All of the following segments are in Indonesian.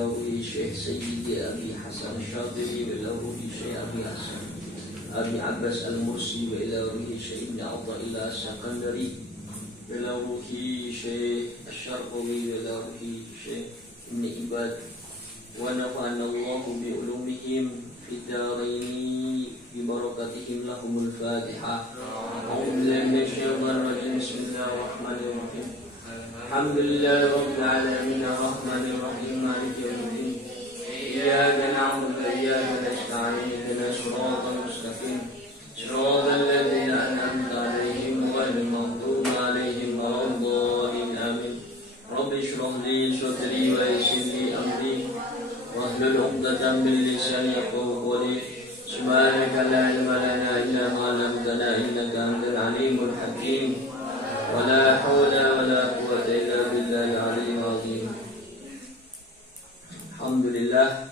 وإلى روح شيخ سيدي أبي حسن الشاطبي وإلى روح شيخ أبي حسن أبي عباس المرسي وإلى روح شيخ ابن عطاء الله السكندري وإلى روح شيخ الشرقوي وإلى روح شيخ ابن عباد ونفعنا الله بعلومهم في الدارين ببركتهم لهم الفاتحة. أعوذ بالله من الشيطان الرجيم. بسم الله الرحمن الرحيم. الحمد لله رب العالمين الرحمن الرحيم مالك يوم الدين. إياك نعبد وإياك نستعين اهدنا الصراط المستقيم صراط الذين أنعمت عليهم غير المغضوب عليهم ولا الضالين آمين. رب اشرح لي صدري ويسر لي أمري واحلل عقدة من لساني يفقهوا قولي. سبحانك لا علم لنا إلا ما علمتنا إنك أنت العليم الحكيم. ولا حول ولا قوة إلا بالله العلي العظيم. Alhamdulillah,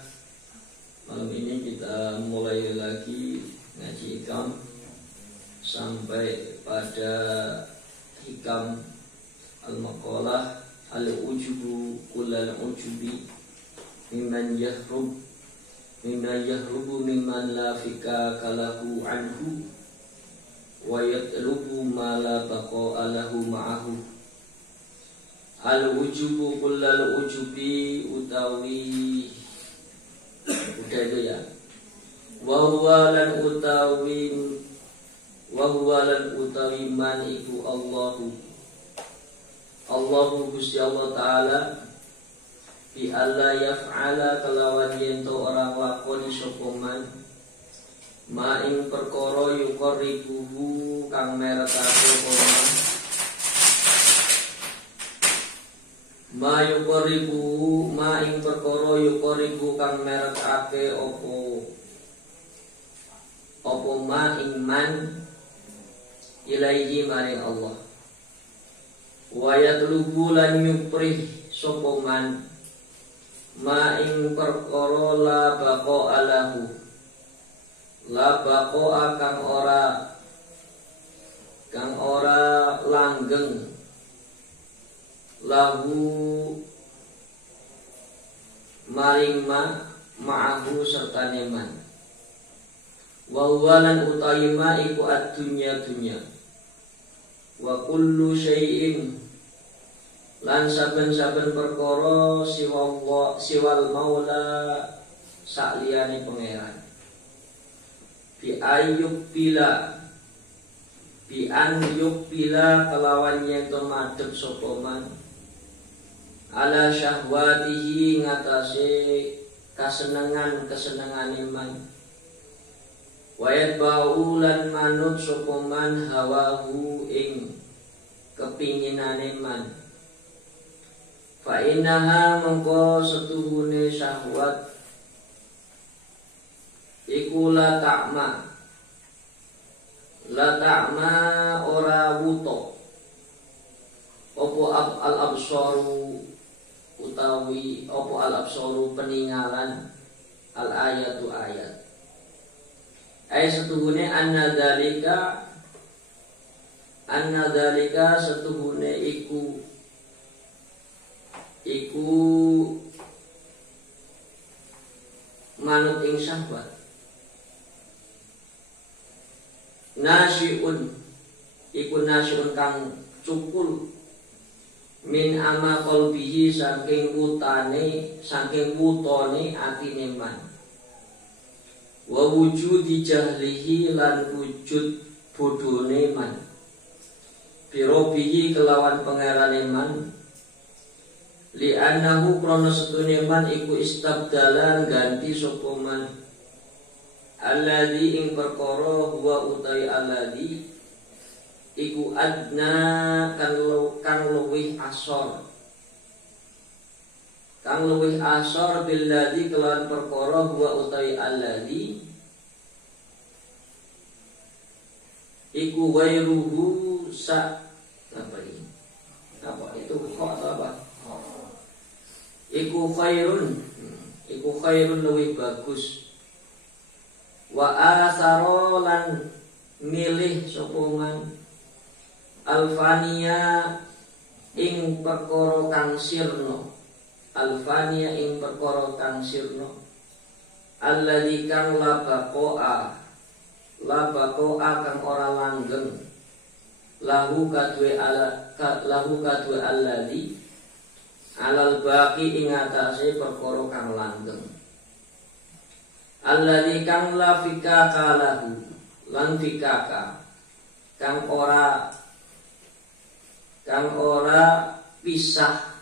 malam ini kita mulai lagi ngaji hikam sampai pada hikam al-maqalah al-ujubu kullal ujubi mimman yahrubu mimman la fikaka lahu anhu wa yatlubu ma la baqa'a lahu ma'ahu. Al-ujubu kullal ujubi utawi udah itu ya. Wa huwa lan utawi man iku Allahu Gusti Allah Ta'ala bi alla yaf'ala kelawan yen to ora lakoni sapa man ma ing perkara yuqarribuhu kang meretake apa ma yuqarribuhu ma ing perkara yuqarribu kang meretake apa ma ing man ilaihi maring Allah wa yatlubu lan yuprih sapa man ma ing perkara la baqa'a lahu la baqa'a kang ora langgeng lahu maring ma'ahu serta neman wa walan utaima iku ad-dunya wa kullu syai'in lan saben-saben perkara siwal maula sakliyane pangeran bi an yukbila kelawan yen to madhep sapa man ala syahwatihi ngatasé kasenengan iman wayat baulan manut sapa man hawahu ing kepinginane man fa innaha mongko setuhune syahwat iku la ta'ma ora wuto opo al-absaru utawi opo al-absaru peninggalan al-ayatu ayat ay setuhune anna dalika setuhune iku manut ing syahwat nasiun kang cukul min ama qalbihi saking wutone atine man wa wujudi jahlihi lan wujud bodhone man birobihi kelawan pangerane man li annahu krana setune man iku istabdalan ganti sapa man alladzi ing perkara huwa utai alladzi iku adna kang luwih asor billadzi kelawan perkara huwa utai alladzi iku ghairuhu apa itu kok apa iku khairun luwih bagus wa asarolan milih sapa man alfania ing perkara kang sirna alfania ing perkara kang sirna alladzi kang la baqoa kang ora langgeng lahu kadwe alladzi alal baqi ing atase perkara kang langgeng alladzi kang la fikaka lahu lan fikaka kang ora pisah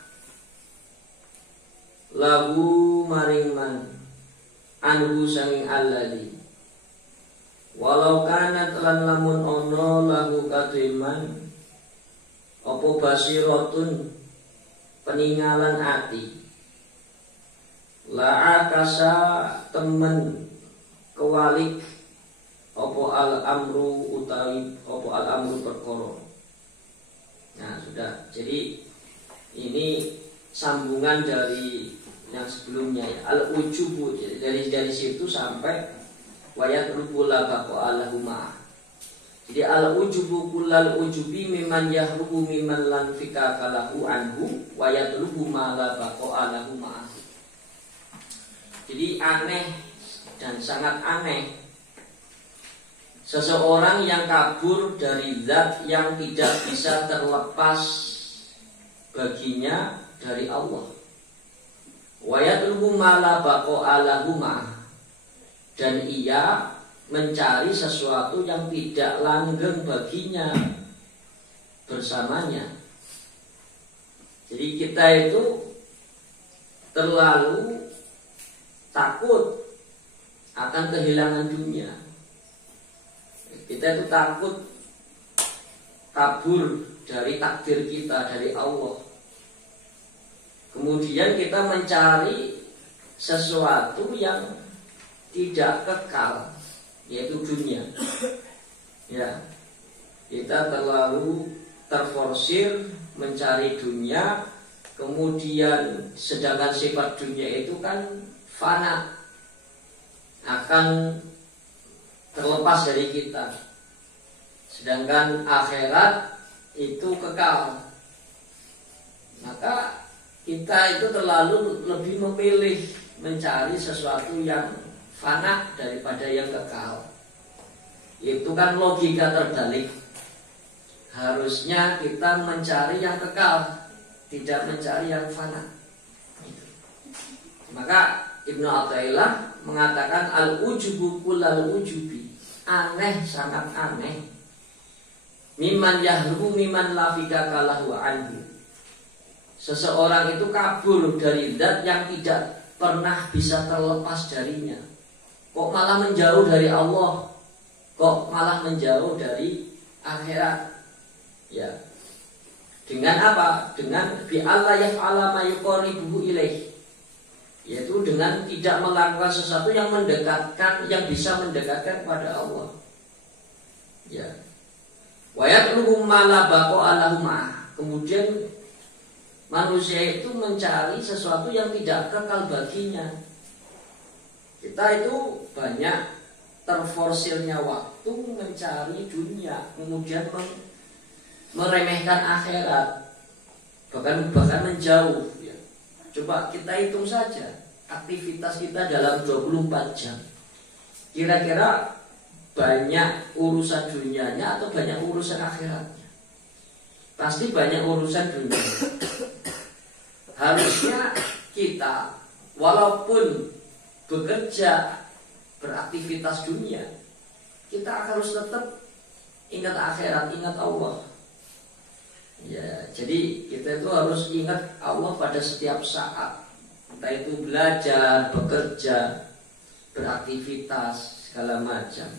lahu maring man anhu sanging alladzi walau kanat lan lamun ono lahu kadiman apa basiratun peninggalan ati la akasa temen kewalik apa al amru utawi apa al amru perkara. Nah sudah, jadi ini sambungan dari yang sebelumnya ya, al ujubu, dari situ sampai wayat rubula baqo alahuma. Jadi al ujubu kullal ujubi mimman yahrubu mimman lan fikaka lahu anhu wayat rubuma la baqo alahuma. Jadi aneh dan sangat aneh seseorang yang kabur dari zat yang tidak bisa terlepas baginya dari Allah. Wa yatlubu ma la baqa'a lahuma, dan ia mencari sesuatu yang tidak langgeng baginya bersamanya. Jadi kita itu terlalu takut akan kehilangan dunia. Kita itu takut kabur dari takdir kita, dari Allah. Kemudian kita mencari sesuatu yang tidak kekal, yaitu dunia. Ya, kita terlalu terforsir mencari dunia, kemudian sedangkan sifat dunia itu kan fana, akan terlepas dari kita. Sedangkan akhirat itu kekal. Maka kita itu terlalu lebih memilih mencari sesuatu yang fana daripada yang kekal. Itu kan logika terbalik. Harusnya kita mencari yang kekal, tidak mencari yang fana. Maka Ibnu Athaillah mengatakan al-ujubu kullal ujubi, aneh, sangat aneh. Mimman yahrubu mimman la fikaka lahu anhu. Seseorang itu kabur dari zat yang tidak pernah bisa terlepas darinya. Kok malah menjauh dari Allah? Kok malah menjauh dari akhirat? Ya. Dengan apa? Dengan bi alla yaf'ala ma yuqarribuhu ilaih. Yaitu dengan tidak melakukan sesuatu yang mendekatkan, yang bisa mendekatkan kepada Allah. Ya. Wa yatlubu ma la baqa'a lahu. Kemudian manusia itu mencari sesuatu yang tidak kekal baginya. Kita itu banyak terforsirnya waktu mencari dunia, kemudian meremehkan akhirat, bahkan menjauh. Ya. Coba kita hitung saja aktivitas kita dalam 24 jam. Kira-kira banyak urusan dunianya atau banyak urusan akhiratnya? Pasti banyak urusan dunia. Harusnya kita walaupun bekerja, beraktivitas dunia, kita harus tetap ingat akhirat, ingat Allah. Ya, jadi kita itu harus ingat Allah pada setiap saat. Entah itu belajar, bekerja, beraktivitas, segala macam.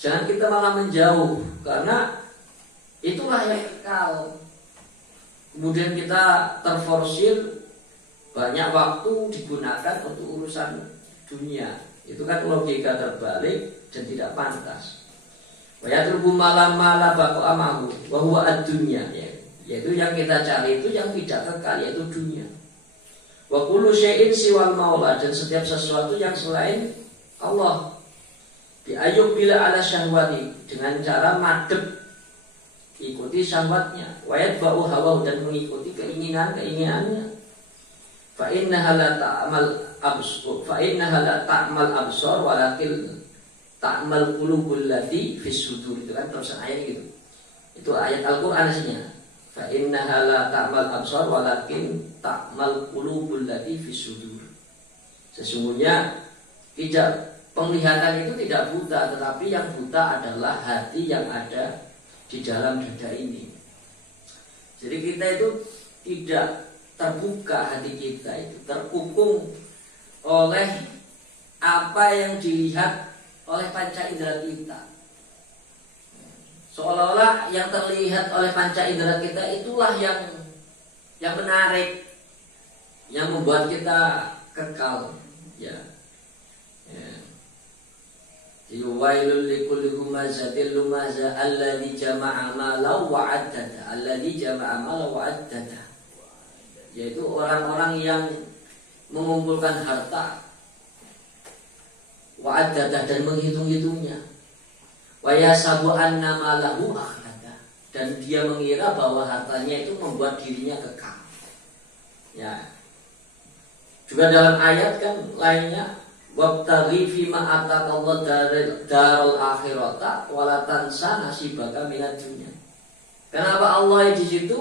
Jangan kita malah menjauh, karena itulah yang kekal. Kemudian kita terforsir, banyak waktu digunakan untuk urusan dunia. Itu kan logika terbalik dan tidak pantas. Wa yatlubu ma la baqa'a amahu wa huwa ad-dunya, yaitu yang kita cari itu yang tidak kekal, yaitu dunia. Wa kullu syai'in siwal maula, dan setiap sesuatu yang selain Allah. Bi ayyub bila ala syahwati, dengan cara madhep, ikuti syahwatnya, wayat bau hawa, dan mengikuti keinginannya. Fa innaha la ta'mal absar walakin ta'mal qulubul lati fis sudur. Itu kan terusan ayat gitu. Itu ayat Al-Qur'an aslinya. Fa innaha la ta'mal absar walakin ta'mal qulubul lati fis sudur. Sesungguhnya penglihatan itu tidak buta, tetapi yang buta adalah hati yang ada di dalam dada ini. Jadi kita itu tidak terbuka, hati kita itu terkukung oleh apa yang dilihat oleh panca indera kita. Seolah-olah yang terlihat oleh panca indera kita itulah yang menarik, yang membuat kita kekal. Ya. Wailul likulli humazatil lumaza alladzi jama'a malan wa 'addada. Alladzi jama'a malan wa 'addada. Yaitu orang-orang yang mengumpulkan harta wa 'addada dan menghitung-hitungnya. Wa yasabu anna malahu akhlada, dan dia mengira bahwa hartanya itu membuat dirinya kekal. Ya. Juga dalam ayat kan lainnya, wabtaghi fima ataqallahu darul akhirata wala tansa nasibaka minad dunya. Kenapa Allah di situ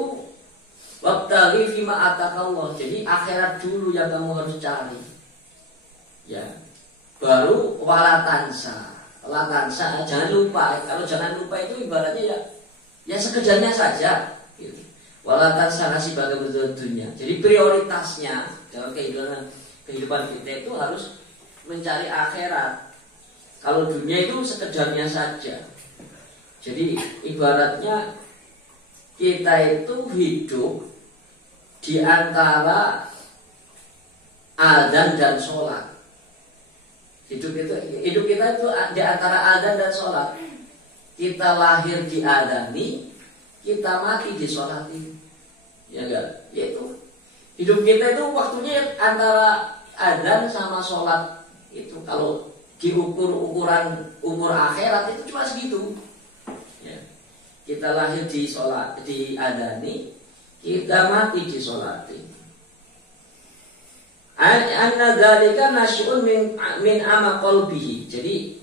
wabtaghi fima ataqallahu? Jadi akhirat dulu yang kamu harus cari. Ya. Baru wala tansa. Wala tansa, jangan lupa. Kalau jangan lupa itu ibaratnya ya sekedarnya saja gitu. Wala tansa nasibaka minad dunya. Jadi prioritasnya dalam kehidupan kita itu harus mencari akhirat. Kalau dunia itu sekedarnya saja. Jadi ibaratnya kita itu hidup di antara adzan dan sholat. Hidup kita itu di antara adzan dan sholat. Kita lahir di adzani, kita mati di sholati. Ya enggak? Yaitu hidup kita itu waktunya antara adzan sama sholat. Itu kalau diukur ukuran umur akhirat itu cuma segitu. Ya. Kita lahir di sholat, di adani, kita mati di sholati. Anna dzalika nasy'un min ama qalbihi. Jadi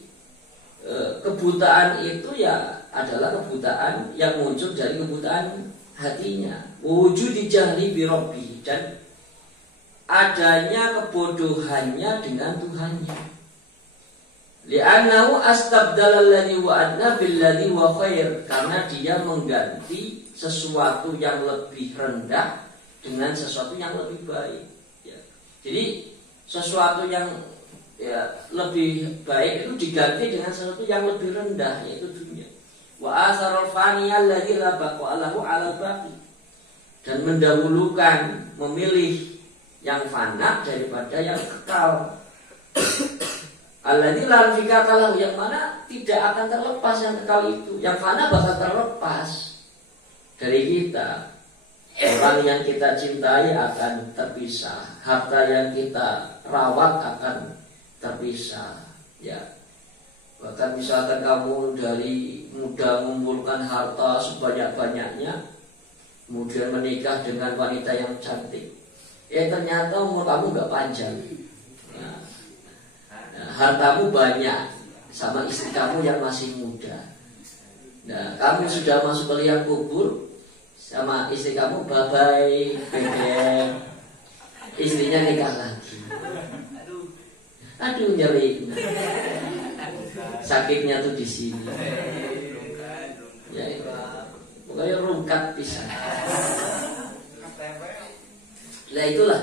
kebutaan itu ya adalah kebutaan yang muncul dari kebutaan hatinya. Wujudi jahli bi rabbih, dan adanya kebodohannya dengan Tuhannya. Li'annahu astabdala alladhi wa'adna billadhi wa khair, karena dia mengganti sesuatu yang lebih rendah dengan sesuatu yang lebih baik. Ya. Jadi sesuatu yang lebih baik itu diganti dengan sesuatu yang lebih rendah, yaitu dunia. Wa asarul faniya alladhi la baqa lahu 'ala baqi, dan mendahulukan, memilih yang fana daripada yang kekal. Alladzi la fikata lahu, yang mana tidak akan terlepas yang kekal itu. Yang fana bakal terlepas dari kita. Orang yang kita cintai akan terpisah, harta yang kita rawat akan terpisah. Ya. Bahkan misalkan kamu dari muda mengumpulkan harta sebanyak-banyaknya, kemudian menikah dengan wanita yang cantik, ternyata umur kamu gak panjang. Nah, hartamu banyak sama istri kamu yang masih muda. Nah, kamu sudah masuk ke liang kubur sama istri kamu, bye-bye, bebek. Istrinya nikah lagi. Aduh, nyeri. Sakitnya tuh di sini. Ya, pokoknya rungkat pisan. Nah itulah,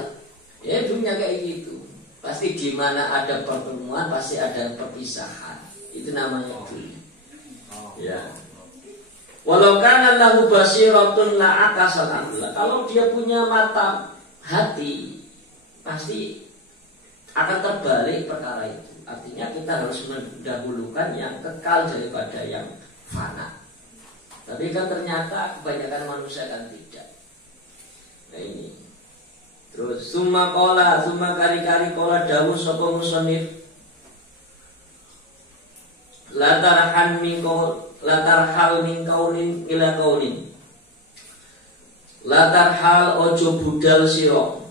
ya dunia kayak gitu. Pasti di mana ada pertemuan pasti ada perpisahan. Itu namanya dunia. Ya. Walau kana lahu basiratun la akasal. Kalau dia punya mata hati, pasti akan terbalik perkara itu. Artinya kita harus mendahulukan yang kekal daripada yang fana. Tapi kan ternyata kebanyakan manusia kan tidak. Nah ini. Terus summa kari-kari kola dawuh sapa musannif, latarhal min kaulin ila kaulin. Latarhal ojo budal sira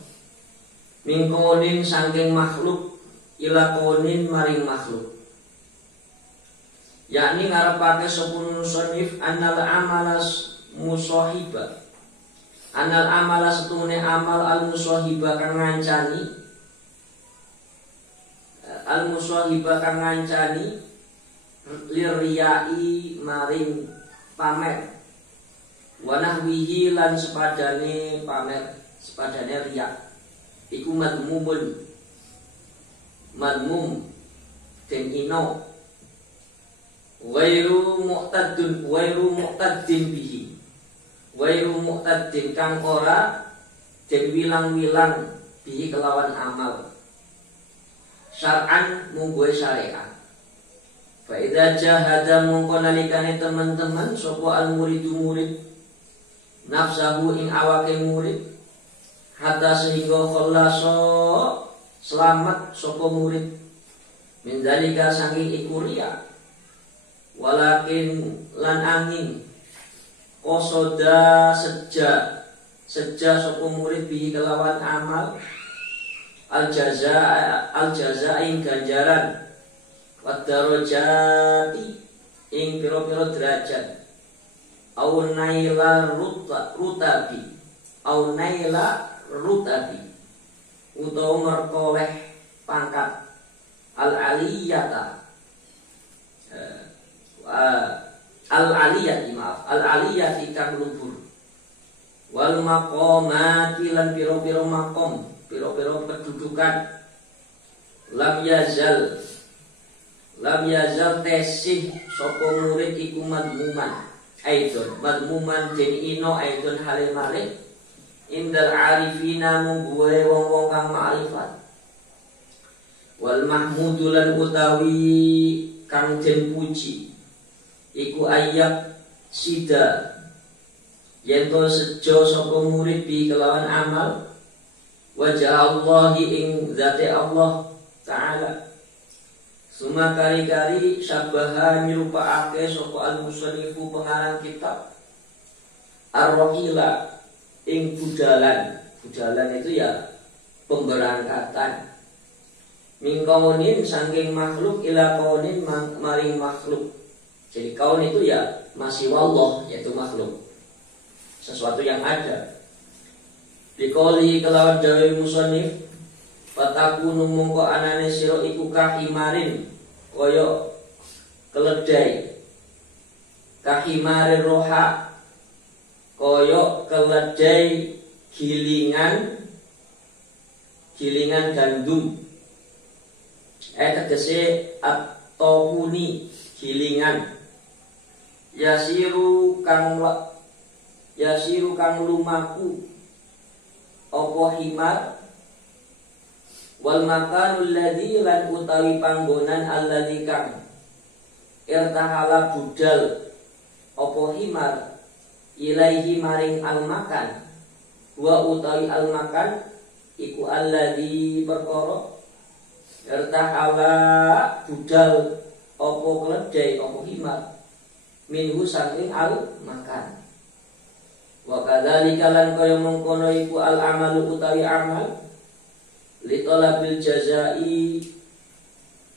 min kaunin saking makhluk ila kaunin maring makhluk. Yakni ngarepake sapa musannif annal amalas musahiba. Anal amala setumune amal al musahiba kang ngancani al musahiba kang ngancani liriyai maring pamer wa nahwihi lan sepadane pamer sepadane riya iku madmum den ino wairu muqtaddin bihi wairu muqtaddin kang ora den wilang-wilang bihi kelawan amal syar'an mungguhe syariat. Fa idza jahada mungko nalikane teman-teman sapa al muridu murid nafsahu ing awake murid hatta sehingga khallasa selamat sapa murid min dalika saking iku riya walakin lan angin kosoda seja sapa murid bihi kelawan amal al jaza ing ganjaran wa darajati ing pira-pira derajat au naila rutabi utawa merkoleh pangkat al aliyata al-aliyati kang luhur wal maqamati lan pira-pira maqam pira-pira kedudukan lam yazal tesih sapa murid iku madmuman den ino aidon hale malik indal arifina mungguwe wong-wong kang ma'rifat wal mahmudulan utawi kang den puji iku ayak sida yen to sejo sapa murid bi kelawan amal wajah Allah ing zati Allah taala suma kari-kari sabaha nyrupaake sapa al-musannifu pengarang kitab ar-rahila ing budalan itu ya pemberangkatan min kaunin saking makhluk ila kaunin maring makhluk. Jadi kaun itu ya masih wallah, yaitu makhluk, sesuatu yang ada. Biqouli kelawan dawe musannif fatakunu mongko anane sira iku kahimarin kaya keledai kahimarin roha kaya keledai gilingan gandum tegese at-tawuni gilingan yasiru kang lumaku apa himar wal makanul ladzi lan utawi panggonan alladzi kang irtahala budal apa himar ilaihi maring al makan wa utawi al makan iku alladzi perkara irtahala budal apa keledai apa himar minhu saking al makan. Wa kadzalika lan kaya mengkono iku al amalu utawi amal li talabil jazai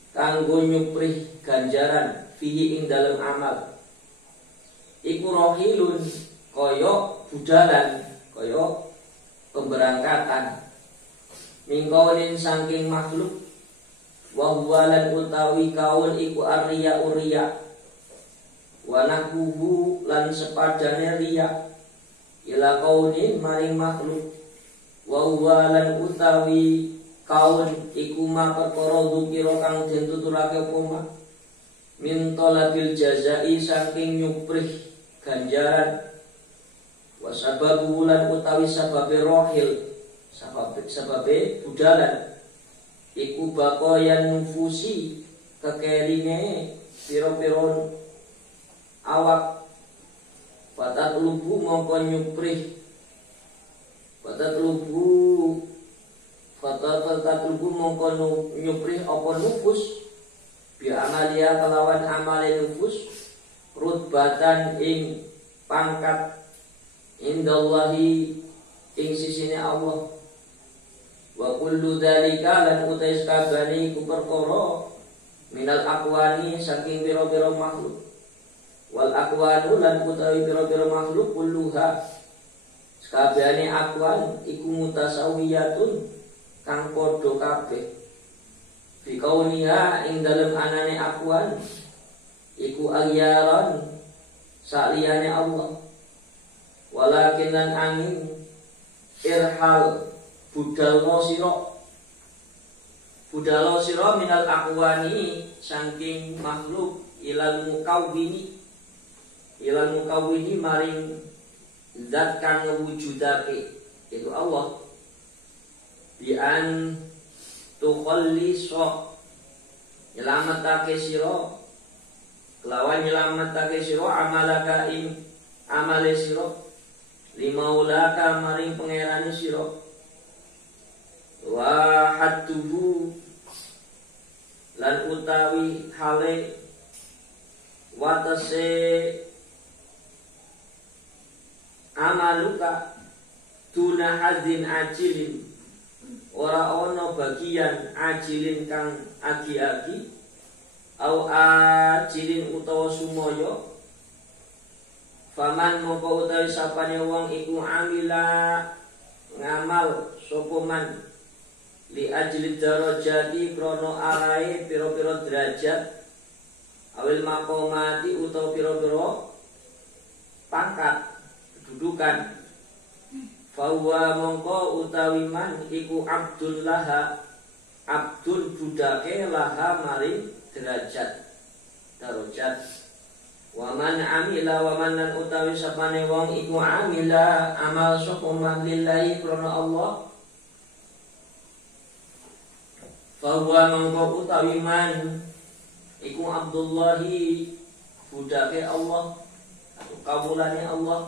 kanggo nyuprih ganjaran fihi ing dalem amal iku rohilun kaya budalan kaya pemberangkatan mingkaunin saking makhluk wa huwa lan utawi kaun iku arya uriya wa nakuhu lan sepadane riya ila kaunin maring makhluk wa huwa lan utawi kaun iku ma perkara dzikira kang den tuturake apa min talabil jazai saking nyuprih ganjaran wa sababu lan utawi sababe rohil sababe budalan iku bakoyan nufusi kekelinge piro-piro awak patat lubu mongko nyuprih patat lubu mongko nyuprih apa nufus bi amalia kelawan amale nufus rutbatan ing pangkat indallahi ing sisine Allah Wa kullu dzalika lan utais kabani ku perkara minal aqwani saking pira-pira makhluk. Wal aqwanu lan utawi pira-pira makhluk kulluha sakabehane aqwan iku mutasawiyatun kang padha kabeh. Fi kauniha ing dalem anane aqwan iku agyaran saliyane Allah. Walakin lan angin irhal budalno sira minal aqwani saking makhluk ilal mukawwini maring zat kang ngwujudake itu Allah bi an tukhalliso nyelametake sira kelawan nyelametake sira amalaka ing amale sira limaulaka maring pangerane sira wa hadduhu lan utawi hale watase amaluka tuna hadzin ajilin ora ono bagian ajilin kang agi-agi au ajilin utawa sumaya. Faman moko utawi sapane wong iku amila ngamal sapa man li ajli darajati krono arae pira-pira derajat awil maqamati utawa pira-pira pangkat kedudukan. Fahuwa mongko utawi man iku abdul budake laha maring derajat darajat. Waman amila waman lan utawi sapane wong iku amila amal sapa man lillahi krana Allah. Fahuwa mongko utawi man iku abdullahi budake Allah atau kawulane Allah.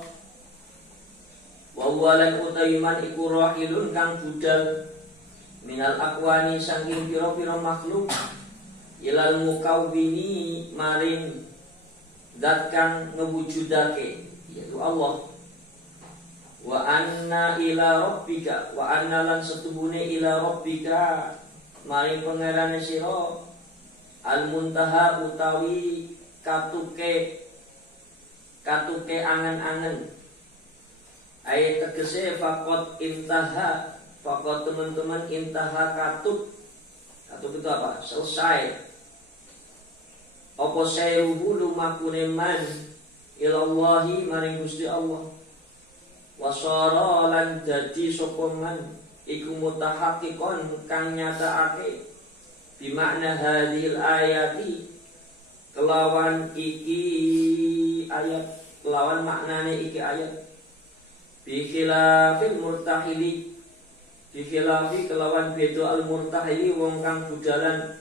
Wa huwa lan utawi man iku rahilun kang budal minal aqwani saking pira-pira makhluk ilal mukawwini maring zat kang ngewujudake yaitu Allah. Wa anna ila rabbika wa anna lan setuhune ila rabbika maring pangerane sira al muntaha utawi katuke angen-angen. Ayat tegese faqat intaha, faqat teman-teman intaha katub itu apa? Selesai. Apa sayruhu lumakune man ilallahi maring Gusti Allah. Wasara lan dadi sapa man iku mutahaqqiqon kang nyatakake bi makna hadhil ayati kelawan iki ayat kelawan maknane iki ayat bi khilafil murtahili bi khilafi kelawan beda al murtahili wong kang budalan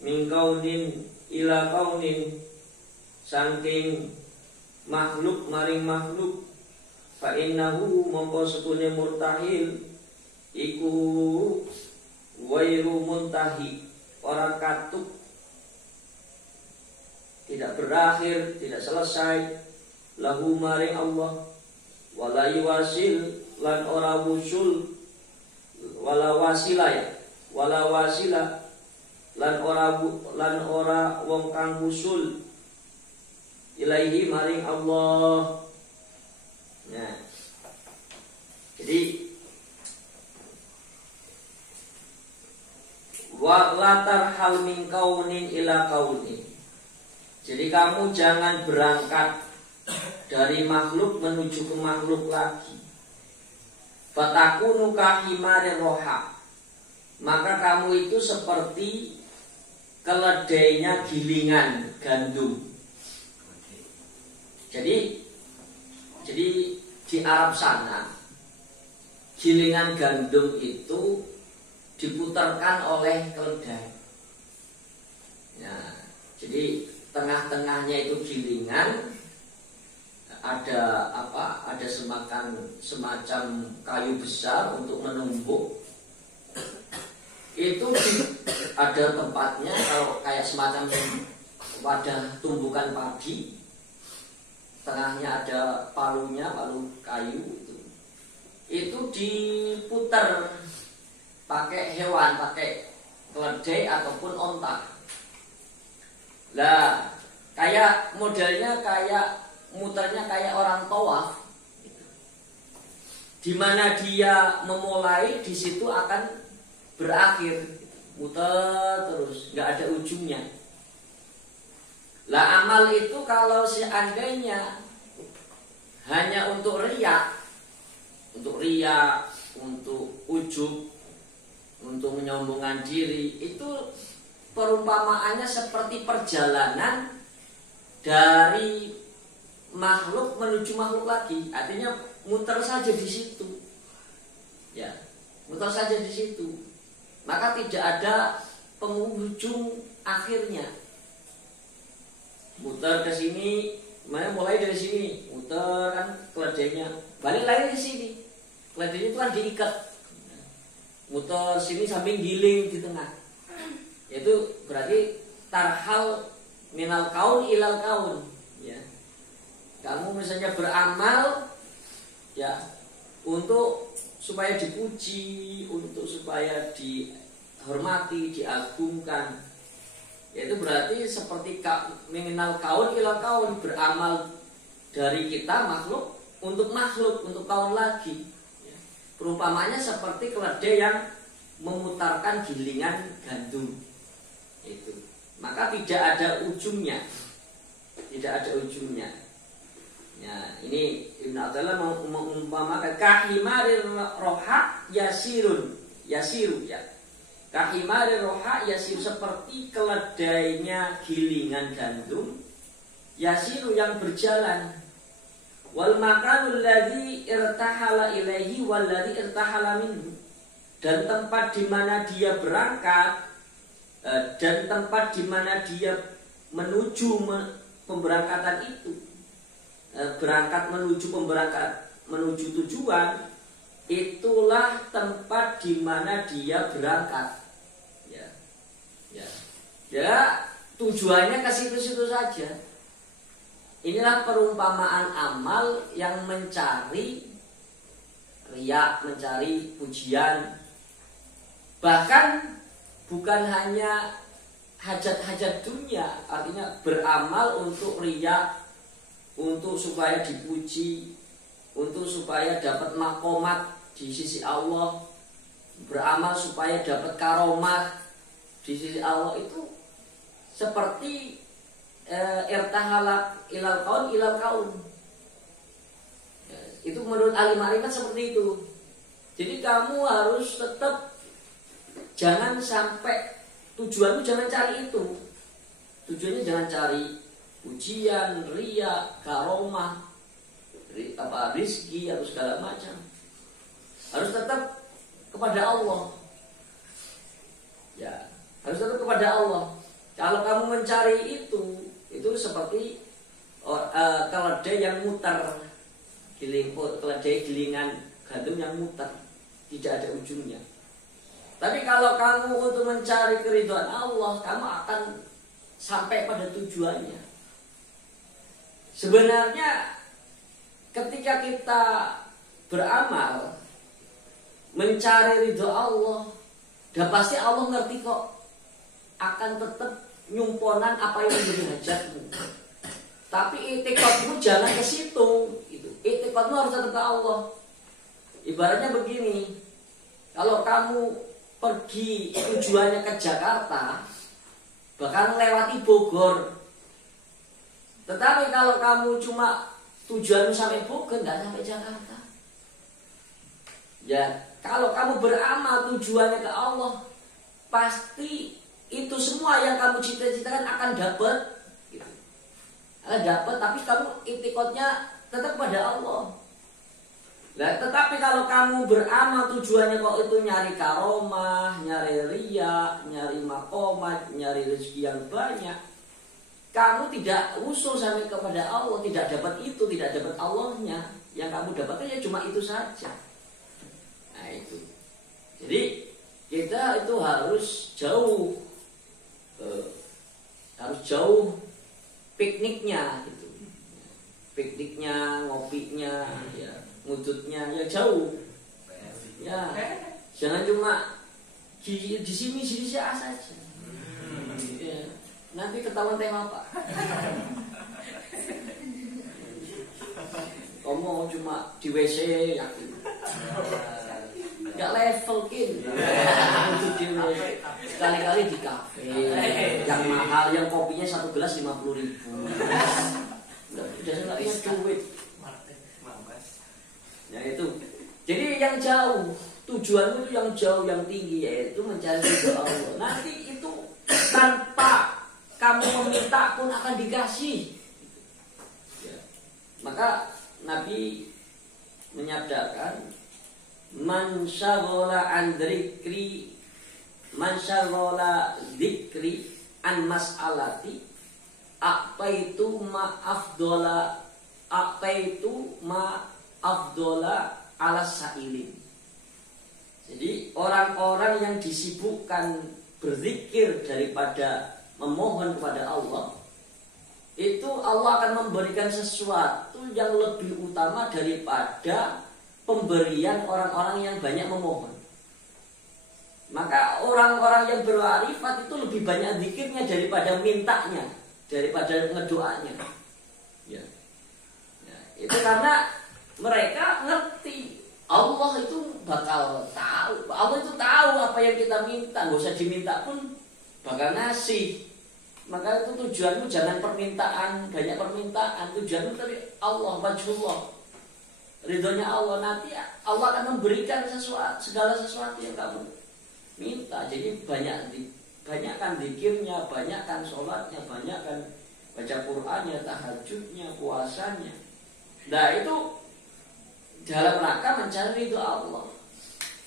min kaunin ila kaunin saking makhluk maring makhluk. Fa innahu mongko sekune murtahil iku wairu muntahi ora katuk tidak berakhir tidak selesai lahu maring Allah wala yuwasil lan ora wusul wala wasila lan ora wong kang wusul ilaihi maring Allah. Nah, jadi wa latar hal min kaunin ila kaunin. Jadi kamu jangan berangkat dari makhluk menuju ke makhluk lagi. Fatakunu kahimari roha. Maka kamu itu seperti keledainya gilingan gandum. Jadi di Arab sana gilingan gandum itu diputarkan oleh keledai. Nah, jadi tengah-tengahnya itu gilingan, ada semacam kayu besar untuk menumbuk. Itu ada tempatnya kalau kayak semacam wadah tumbukan padi. Tengahnya ada palu kayu itu diputar pakai hewan, pakai keledai ataupun onta. Lah, kayak modelnya kayak muternya kayak orang tawaf. Di mana dia memulai, di situ akan berakhir, muter terus, nggak ada ujungnya. Lah amal itu kalau seandainya hanya untuk riya, untuk ujub, untuk menyombongkan diri, itu perumpamaannya seperti perjalanan dari makhluk menuju makhluk lagi. Artinya muter saja di situ, ya, muter saja di situ. Maka tidak ada penghujung akhirnya. Muter ke sini, mulai dari sini, muter kan keledainya, balik lagi ke sini. Keledainya itu kan diikat, muter sini sambil giling di tengah. Itu berarti tarhal minal kaun ilal kaun, ya. Kamu misalnya beramal, ya, untuk supaya dipuji, untuk supaya dihormati, diagungkan. Yaitu berarti seperti minal kaun ilal kaun, beramal dari kita makhluk, untuk kaun lagi. Ya. Perumpamanya seperti keledai yang memutarkan gilingan gandum. Itu. Maka tidak ada ujungnya. Tidak ada ujungnya. Ya, ini Ibnu Athaillah mengumpamakan kahimarir roha yasiru, ya. Kahimarir roha yasiru, seperti keledainya gilingan gandum, yasiru yang berjalan. Wal makanul ladzi irtahala ilaihi wal ladzi irtahala minhu, dan tempat di mana dia berangkat dan tempat di mana dia menuju pemberangkatan itu, berangkat menuju tujuan, itulah tempat di mana dia berangkat. Ya, tujuannya ke situ-situ saja. Inilah perumpamaan amal yang mencari riya, mencari pujian. Bahkan bukan hanya hajat-hajat dunia, artinya beramal untuk riya, untuk supaya dipuji, untuk supaya dapat makomat di sisi Allah, beramal supaya dapat karomah di sisi Allah. Itu seperti irtahala ilal kaun. Itu menurut ahli ma'rifat seperti itu. Jadi kamu harus tetap, jangan sampai tujuanmu jangan cari itu. Tujuannya jangan cari pujian, riya, karomah, rizki atau segala macam. Harus tetap kepada Allah. Ya, harus tetap kepada Allah. Kalau kamu mencari itu seperti keledai yang muter, keledai gilingan gandum yang muter, tidak ada ujungnya. Tapi kalau kamu untuk mencari keridhaan Allah, kamu akan sampai pada tujuannya. Sebenarnya ketika kita beramal mencari ridho Allah, dan pasti Allah ngerti kok, akan tetap nyumponan apa yang menjadi hajatmu. Tapi itikadmu jangan ke situ. Itikadmu harus tetap ke Allah. Ibaratnya begini, kalau kamu pergi tujuannya ke Jakarta, bahkan lewati Bogor. Tetapi kalau kamu cuma tujuanmu sampai Bogor, nggak sampai Jakarta. Ya, kalau kamu beramal tujuannya ke Allah, pasti itu semua yang kamu cita-citakan akan dapat. Dapat, tapi kamu itikadnya tetap pada Allah. Nah, tetapi kalau kamu beramal tujuannya kok itu nyari karomah, nyari riya, nyari makomat, nyari rezeki yang banyak, kamu tidak usul sampai kepada Allah, tidak dapat itu, tidak dapat Allahnya. Yang kamu dapatkan ya cuma itu saja. Nah itu. Jadi kita itu harus jauh pikniknya gitu. Pikniknya, ngopinya, ya, ngudutnya ya jauh. Ya, jangan cuma di sini A saja. Ya. Nanti ketahuan tema apa? Kamu cuma di WC yakin? Gak level kin. Sekali-kali di kafe yang mahal, yang kopinya 1 gelas 50.000. Udah nggak punya duit. Ya itu. Jadi yang jauh, tujuanmu itu yang jauh, yang tinggi, yaitu mencari ridho Allah. Nanti itu tanpa kamu meminta pun akan dikasih. Ya. Maka Nabi menyabdakan, man syaghala an dzikri an mas'alati aqaitu ma afdola ala sa'ilin. Jadi orang-orang yang disibukkan berzikir daripada memohon kepada Allah, itu Allah akan memberikan sesuatu yang lebih utama daripada pemberian orang-orang yang banyak memohon. Maka orang-orang yang bermarifat itu lebih banyak zikirnya daripada mintanya, daripada ngedoanya. Ya. Ya, itu karena mereka ngerti Allah itu bakal tahu. Allah itu tahu apa yang kita minta, nggak usah diminta pun bakal ngasih. Maka itu tujuanmu jangan permintaan, banyak permintaan. Tujuanmu dari Allah, wajhullah, ridhonya Allah. Nanti Allah akan memberikan segala sesuatu yang kamu minta. Jadi banyakkan zikirnya, banyakkan sholatnya, banyakkan baca Qur'annya, tahajudnya, puasanya. Nah itu dalam rangka mencari ridho Allah.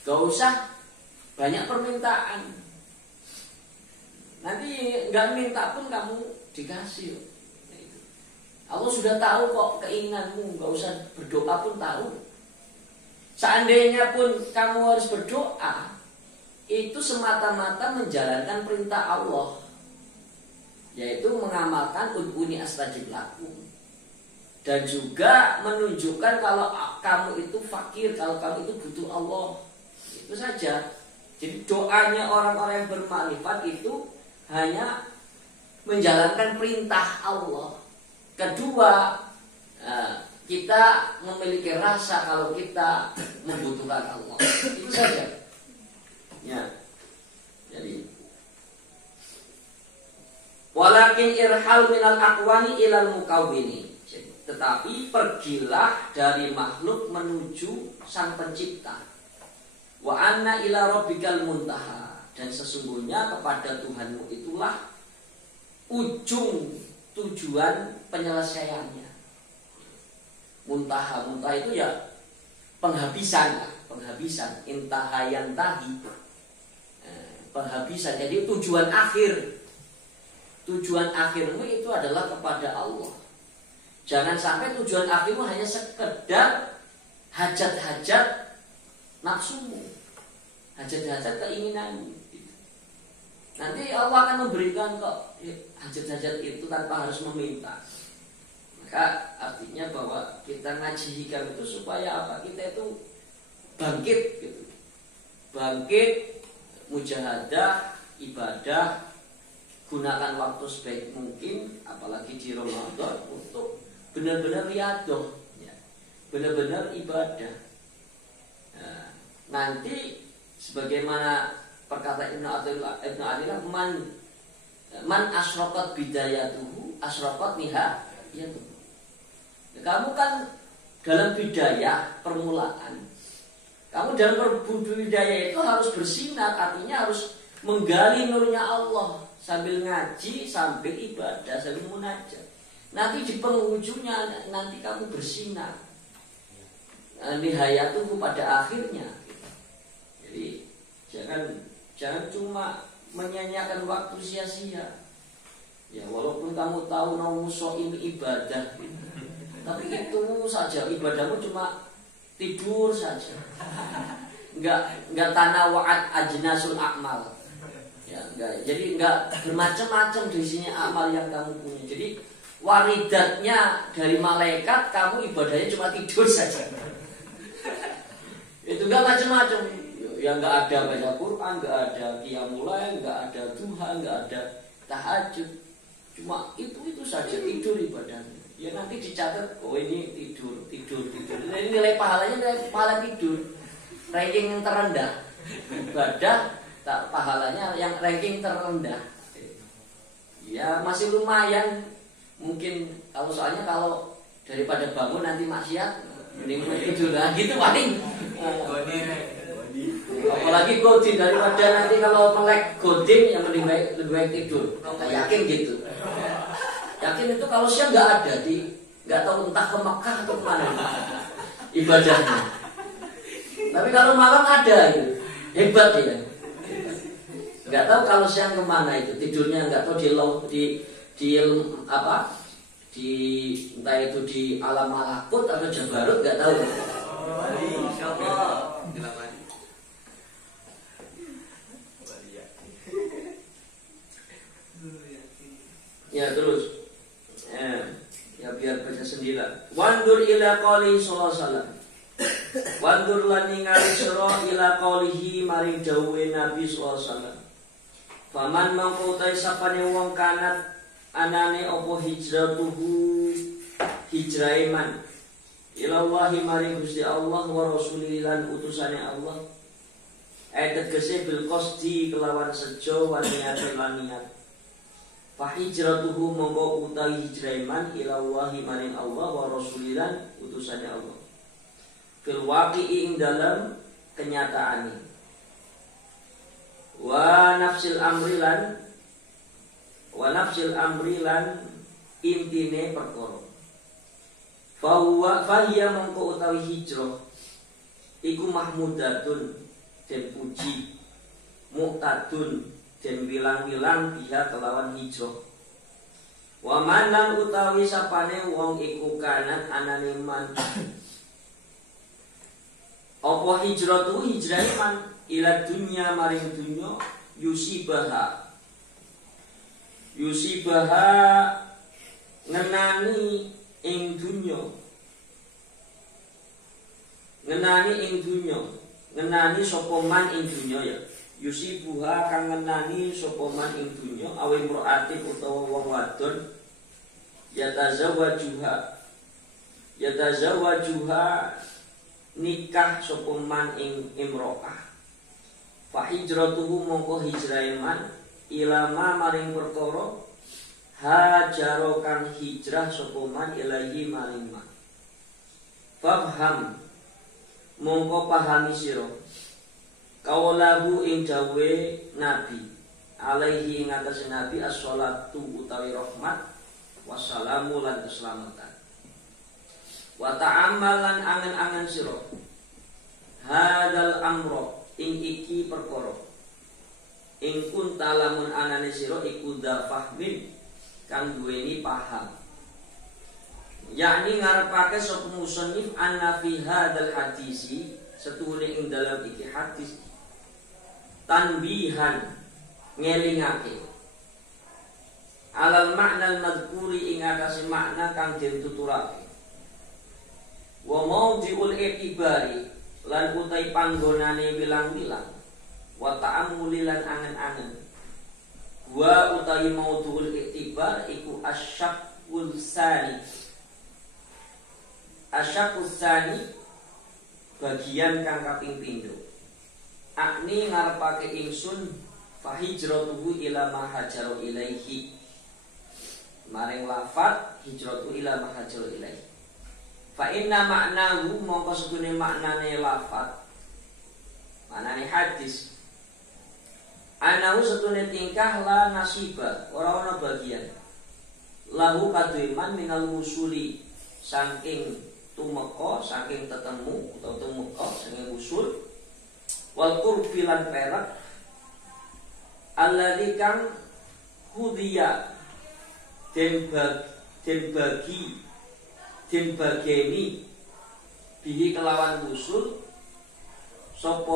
Gak usah banyak permintaan. Nanti nggak minta pun kamu dikasih. Allah sudah tahu kok keinginanmu, nggak usah berdoa pun tahu. Seandainya pun kamu harus berdoa, itu semata-mata menjalankan perintah Allah, yaitu mengamalkan ud'uni astajib lakum, dan juga menunjukkan kalau kamu itu fakir, kalau kamu itu butuh Allah. Itu saja. Jadi doanya orang-orang yang bermakrifat itu hanya menjalankan perintah Allah. Kedua, kita memiliki rasa kalau kita membutuhkan Allah. Itu saja. Ya. Jadi walakin irhal minal aqwani ilal mukawwini. Tetapi pergilah dari makhluk menuju Sang Pencipta. Wa anna ila rabbikal muntaha. Dan sesungguhnya kepada Tuhanmu itulah ujung tujuan penyelesaiannya. Muntaha itu ya penghabisan, intahayan tahi, penghabisan. Jadi tujuan akhirmu itu adalah kepada Allah. Jangan sampai tujuan akhirmu hanya sekedar hajat-hajat nafsumu, hajat-hajat keinginanmu. Nanti Allah akan memberikan kok hajat-hajat itu tanpa harus meminta. Maka artinya bahwa kita ngaji hikam itu supaya apa? Kita itu bangkit gitu. Bangkit, mujahadah, ibadah, gunakan waktu sebaik mungkin, apalagi di Ramadan, untuk benar-benar riyadah, ya. Benar-benar ibadah. Nah, nanti sebagaimana perkataan Ibnu Athaillah, man asyraqat bidayatuhu asyraqat nihayatuhu. Kamu kan dalam bidayah permulaan, kamu dalam berbudaya itu harus bersinar, artinya harus menggali nurnya Allah sambil ngaji, sambil ibadah, sambil munajat. Nanti di penghujungnya nanti kamu bersinar, nihayatuhu pada akhirnya. Jadi jangan cuma menyanyiakan waktu sia-sia. Ya walaupun kamu tahu nauso ini ibadah, tapi itu saja ibadahmu cuma tidur saja. Enggak tanawa'at ajnasul a'mal. Ya, enggak. Jadi enggak bermacam-macam di sini amal yang kamu punya. Jadi waridatnya dari malaikat, kamu ibadahnya cuma tidur saja. Itu enggak macam-macam. Ya nggak ada baca Quran, nggak ada qiyamul lail, nggak ada duha, nggak ada tahajud. Cuma itu saja, tidur ibadahnya. Ya nanti dicatat, oh ini tidur. Jadi nilai pahalanya nilai pahala tidur. Ranking yang terendah. Ibadah tak pahalanya yang ranking terendah. Ya masih lumayan. Mungkin soalnya kalau daripada bangun nanti maksiat, mending tidur lah gitu paling. Apalagi godin, daripada nanti kalau melek godin yang lebih baik tidur. Nah, yakin gitu. Yakin itu kalau siang nggak ada nggak tahu entah ke Mekah atau kemana ibadahnya. Tapi kalau malam ada gitu. Hebat ya. Nggak tahu kalau siang kemana itu tidurnya, nggak tahu entah itu di alam malakut atau Jabarut, nggak tahu. Ya terus ya biar baca sendiri. Wandur ila qouli sallallahu alaihi wasallam. Wandur lan ningali sira ila qoulihi maring dawuhe Nabi sallallahu alaihi wasallam. Faman mangko ta sapane wong kanat anane apa hijratuhu hijrahe man ila Allahi maring Gusti Allah wa rasulihi lan utusane Allah. Ayat tegese bil qasdi kelawan sejo wa niat lan niat. Fa hijratuhu mongko utawi hijrahe man ila Allahi maring Allah wa rasulihi lan utusane Allah. Fil waqi'i ing dalam kenyataane. Wa nafsil amri lan intine perkara. Fahiya mongko utawi hijrah iku mahmudatun den puji, muqtadun den wilang-wilang biha kelawan hijrah. Wa manan utawi sapane wong iku kanat anane man. Apa hijratu hijrahe man ila dunya maring dunya yusibaha ngenani ing dunya ngenani sapa man ing dunya ya yusibuha kang ngenani sapa man ing dunya awe mraatin utawa wong wadon yatazawwajuha nikah sapa man ing imro'ah. Fa hijratuhu mongko hijrahe man ilama maring perkara hajaro kang hijrah sapa man ilahi maring man. Faham mongko pahami sira kaulahu ing dawe Nabi alaihi ing atas Nabi as-shalatu utawi rahmat wassalamu lan keselamatan. Wa ta'ammalan angen-angen sira hadal amro ing iki perkara ing kunta lamun anane sira iku dafahmin kang duweni paham, yakni ngarepake sapa musannif anna fi hadal hadisi setuhune ing dalam iki hadis tanbihan ngelingake alal makna al-madhkuri ing atase makna kang den tuturake. Wa maudhi'ul i'tibari lan utai panggonane wilang-wilang wa ta'ammuli lan angen-angen. Wa utai maudhi'ul i'tibar iku asyaqul tsani. Asyaqul tsani bagian kang kaping pindho. Akni ngarepake ingsun fa hijratuhu ila ma hajaru ilaihi. Maring lafat hijratu ila ma hajaru ilaihi. Fa inna maknahu mongko sedune maknane lafat maknane hadis anahu sedune tingkah la nasiba ora ana bagian lahu kaduman minal musuli saking tumeka saking tetemu utawa tumeka saking usul wal qurbi lan perak alladzi kang hudiya den bageni bihi kelawan usul sapa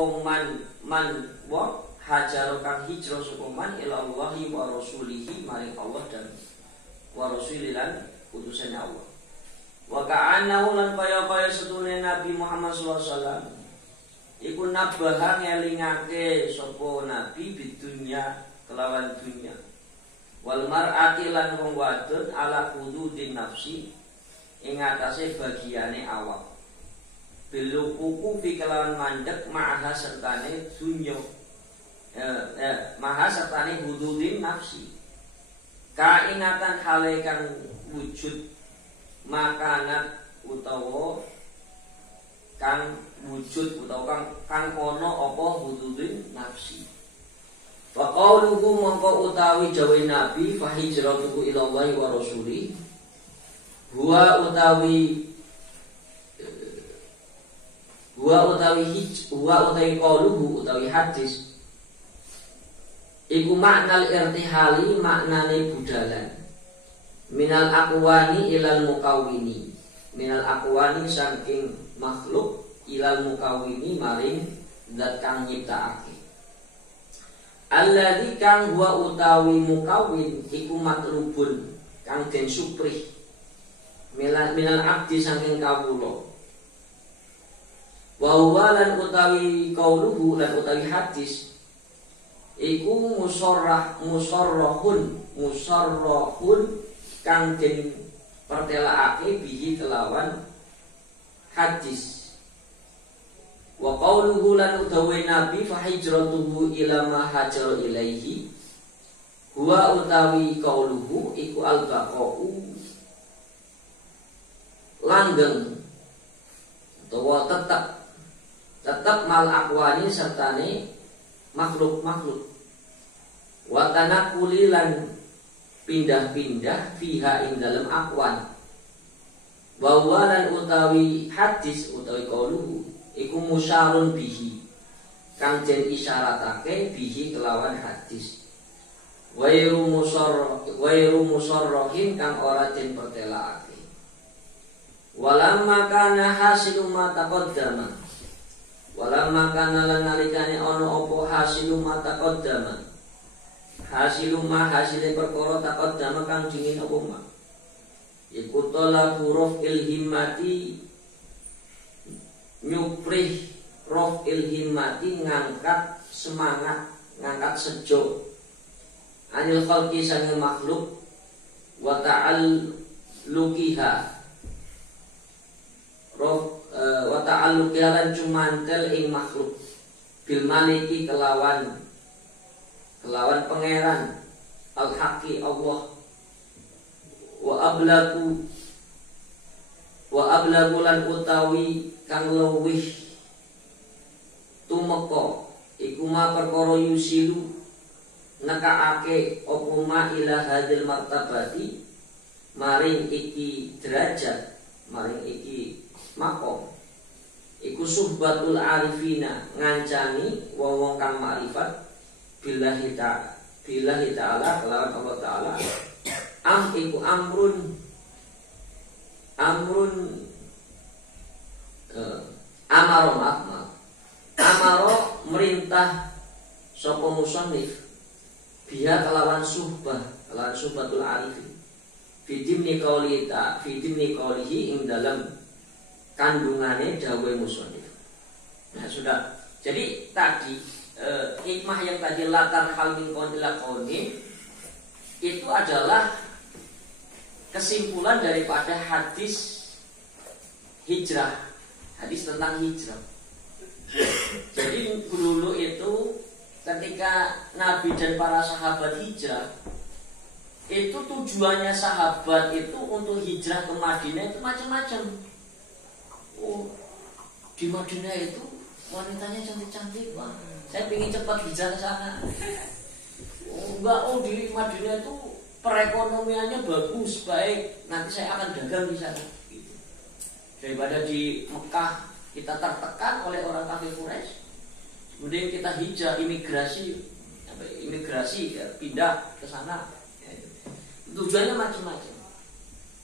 man wa hajar kang hijrah sapa man ila Allahi wa rasulihi maring Allah dan wa rasulilan utusan Allah. Wa ka'annahu lan kaya-kaya setune Nabi Muhammad sallallahu alaihi wasallam iku nabaha ngelingake sapa nabi bidunya kelawan dunya wal mar'ati lan wong wadon ala hududin nafsi ing atase bagiane awak bilukuku fi kelawan mandek maha sertane dunya maha sertane hududin nafsi kaingatan hale kang wujud makanat utawa kang wujud utawa kang kono apa hududin nafsi. Wa qauluhu mongko utawi jawe nabi fa hijratuhu ila Allah wa rasuli huwa utawi qauluhu utawi hadis iku maknal irtihali maknane budalan minal aqwani ilal mukawwini minal aqwani saking makhluk ilal mukawwini maring zat kang nyiptakake alladzi kang huwa utawi mukawwin iku matlubun kang den suprih minal abdi saking kawula wa huwa lan utawi qauluhu lan utawi hadis iku musarrahun kang den pertelaake bihi kelawan hadis wa qauluhu lan utawi nabi fa hijratuhu ila ma hajara ilaihi huwa utawi qauluhu iku al-baqa'u langgeng utawa tetap mal aqwani sertane makhluk-makhluk wa tanaquli lan pindah-pindah fiha ing dalam aqwan wa lan utawi hadis utawi qauluhu iku musyarun bihi kang den isyaratake bihi kelawan hadis wairu musarrahin kang ora den pertelakake walamma kana hasilu ma taqaddama walamma kana lan nalikane ana apa hasilu ma taqaddama hasiluma hasile perkara taqaddama kang dingin apa mak iku talab huruf ilhimmati nyuprih roh ilhimmati ngangkat semangat ngangkat sejo anil khalqi sange makhluk wa ta'alluqiha roh wa ta'alluqiha lan cumantel ing makhluk bil maliki kelawan pangeran al-haqi Allah wa ablagu lan utawi kang luwih tumeka iku ma perkara yusilu nekaake apa ma ila hadil martabati maring iki derajat maring iki makom iku suhbatul arifina ngancani wong kang makrifat billahi ta'ala kelawan Allah ta'ala iku amrun amaro merintah sapa musannif biha kelawan suhbatul arifin fidimni qaulihi ing dalam kandungane dawuh musannif. Nah sudah, jadi tadi hikmah yang tadi latar hal min qaulil qauli itu adalah kesimpulan daripada hadis hijrah, hadis tentang hijrah. Jadi dulu itu ketika Nabi dan para sahabat hijrah, itu tujuannya sahabat itu untuk hijrah ke Madinah itu macam-macam. Oh, di Madinah itu wanitanya cantik-cantik, Bang. Saya ingin cepat hijrah ke sana. Di Madinah itu perekonomiannya bagus, baik. Nanti saya akan dagang di sana. Gitu. Daripada di Mekah kita tertekan oleh orang kafir Quraisy, kemudian kita hijrah imigrasi ya, pindah ke sana. Ya, tujuannya macam-macam.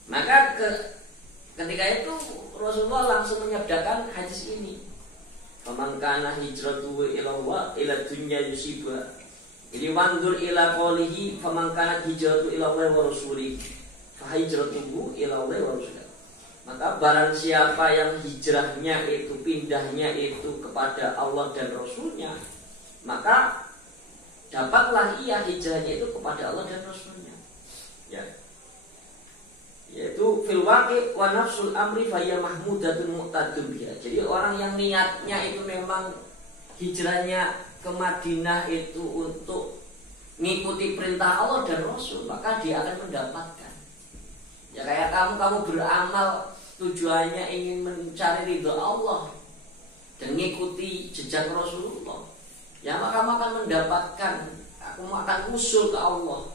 Maka ketika itu Rasulullah langsung menyabdakan hadis ini. Faman kana hijratuhu ila Allah ila dunya yusiba. Jadi wandur ila qoulihi faman kana hijratuhu ila Allah wa rasulihi fa hijratuhu ila Allah wa rasulihi. Maka barang siapa yang hijrahnya itu, pindahnya itu kepada Allah dan Rasulnya, maka dapatlah ia hijrahnya itu kepada Allah dan Rasulnya. Ya. Yaitu fil waqi wa nafsul amri fa hiya mahmudatun muqtadun biha. Jadi orang yang niatnya itu memang hijrahnya ke Madinah itu untuk mengikuti perintah Allah dan Rasul, maka dia akan mendapatkan. Ya kayak kamu beramal tujuannya ingin mencari ridho Allah dan mengikuti jejak Rasulullah, ya maka kamu akan mendapatkan, kamu akan usul ke Allah.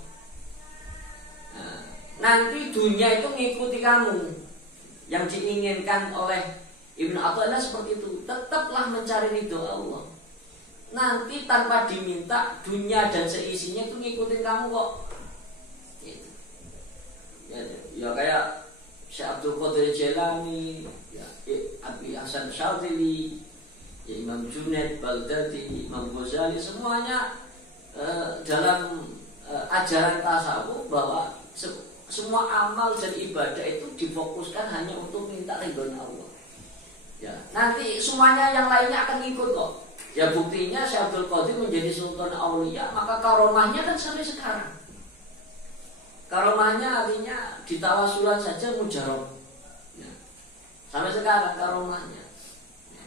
Nah, nanti dunia itu mengikuti kamu. Yang diinginkan oleh Ibnu Athaillah seperti itu, tetaplah mencari ridho Allah. Nanti tanpa diminta dunia dan seisinya itu ngikutin kamu kok. Ya kayak Syekh Abdul Qadir Jailani, ya, Abi Hasan Syadzili, ya, Imam Junaid Baghdadi, Imam Ghazali, semuanya dalam ajaran tasawuf bahwa semua amal dan ibadah itu difokuskan hanya untuk minta ridho Allah. Ya, nanti semuanya yang lainnya akan ikut kok. Ya buktinya Syekh Abdul Qadir menjadi sultan aulia, maka karomahnya kan sampai sekarang. Karomahnya artinya ditawasulan saja mujarab. Ya. Sampai sekarang karomahnya. Ya.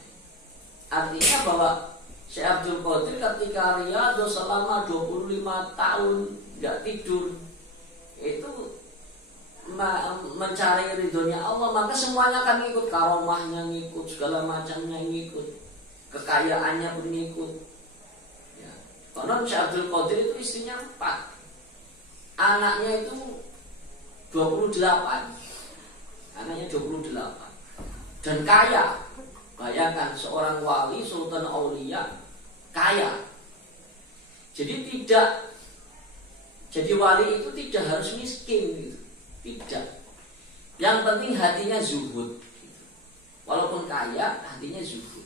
Artinya bahwa Syekh Abdul Qadir ketika riyadhah selama 25 tahun nggak tidur, itu mencari ridhonya Allah, maka semuanya akan ngikut, karomahnya ngikut, segala macamnya ngikut, kekayaannya pun ngikut. Ya. Karena Syekh Abdul Qadir itu istrinya 4, anaknya itu 28, anaknya 28 dan kaya. Bayangkan seorang wali sultan aulia kaya. Jadi wali itu tidak harus miskin gitu. Tidak. Yang penting hatinya zuhud gitu. Walaupun kaya, hatinya zuhud.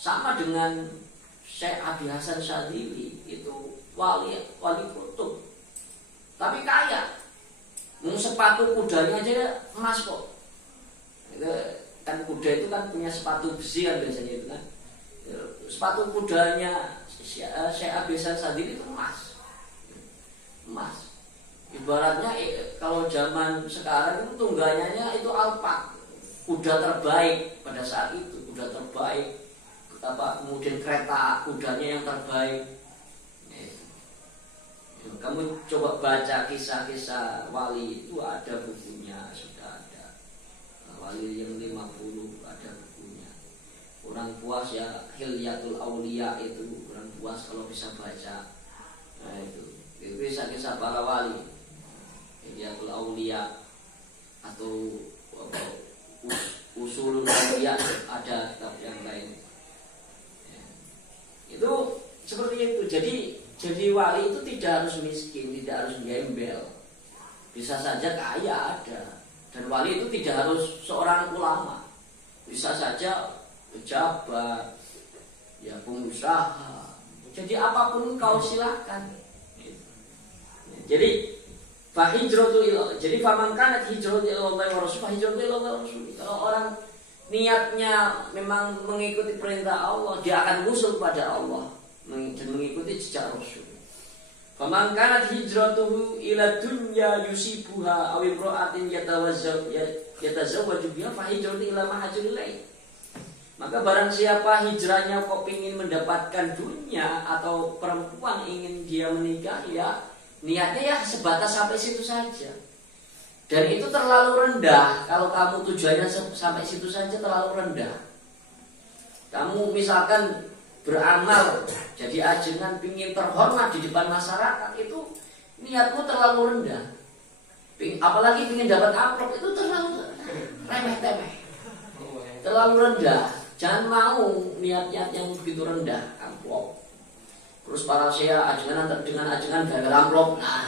Sama dengan Syekh Abi Hasan Syadzili, itu wali kutub, tapi kaya. Sepatu kudanya aja emas kok. Itu kan kuda itu kan punya sepatu besi kan biasanya itu kan. Sepatu kudanya Syekh Abi Hasan Syadzili itu emas. Emas. Ibaratnya kalau zaman sekarang itu tunggangannya itu alpak, kuda terbaik pada saat itu, kuda terbaik. Kemudian kereta kudanya yang terbaik. Kamu coba baca kisah-kisah wali itu, ada bukunya, sudah ada. Wali yang 50 ada bukunya. Orang puas ya Hilyatul Aulia itu, orang puas kalau bisa baca. Nah itu kisah-kisah para wali. Hilyatul Aulia atau Usulul Aulia, ada kitab yang lain. Ya. Itu seperti itu. Jadi wali itu tidak harus miskin, tidak harus gembel. Bisa saja kaya ada. Dan wali itu tidak harus seorang ulama. Bisa saja pejabat, ya pengusaha. Jadi apapun kau silakan. Jadi fahijratu ila, jadi faman kanat hijratu ila Allah wa rasul, fahijratu ila Allah wa rasul. Kalau orang niatnya memang mengikuti perintah Allah, dia akan usul pada Allah dan mengikuti jejak Rasul. Faman kanat hijratuhu ila dunya yusibuha aw imra'atin yatazawwaju biha fa hijratu ila ma hajara ilaih. Maka barang siapa hijrahnya kok ingin mendapatkan dunia atau perempuan ingin dia menikah, ya niatnya ya sebatas sampai situ saja. Dan itu terlalu rendah. Kalau kamu tujuannya sampai situ saja terlalu rendah. Kamu misalkan beramal jadi ajengan pingin terhormat di depan masyarakat, itu niatmu terlalu rendah. Apalagi pingin dapat amplop, itu terlalu remeh-temeh, terlalu rendah. Jangan mau niat-niat yang begitu rendah, amplop. Terus para saya ajengan dengan ajengan gagal amplop, nah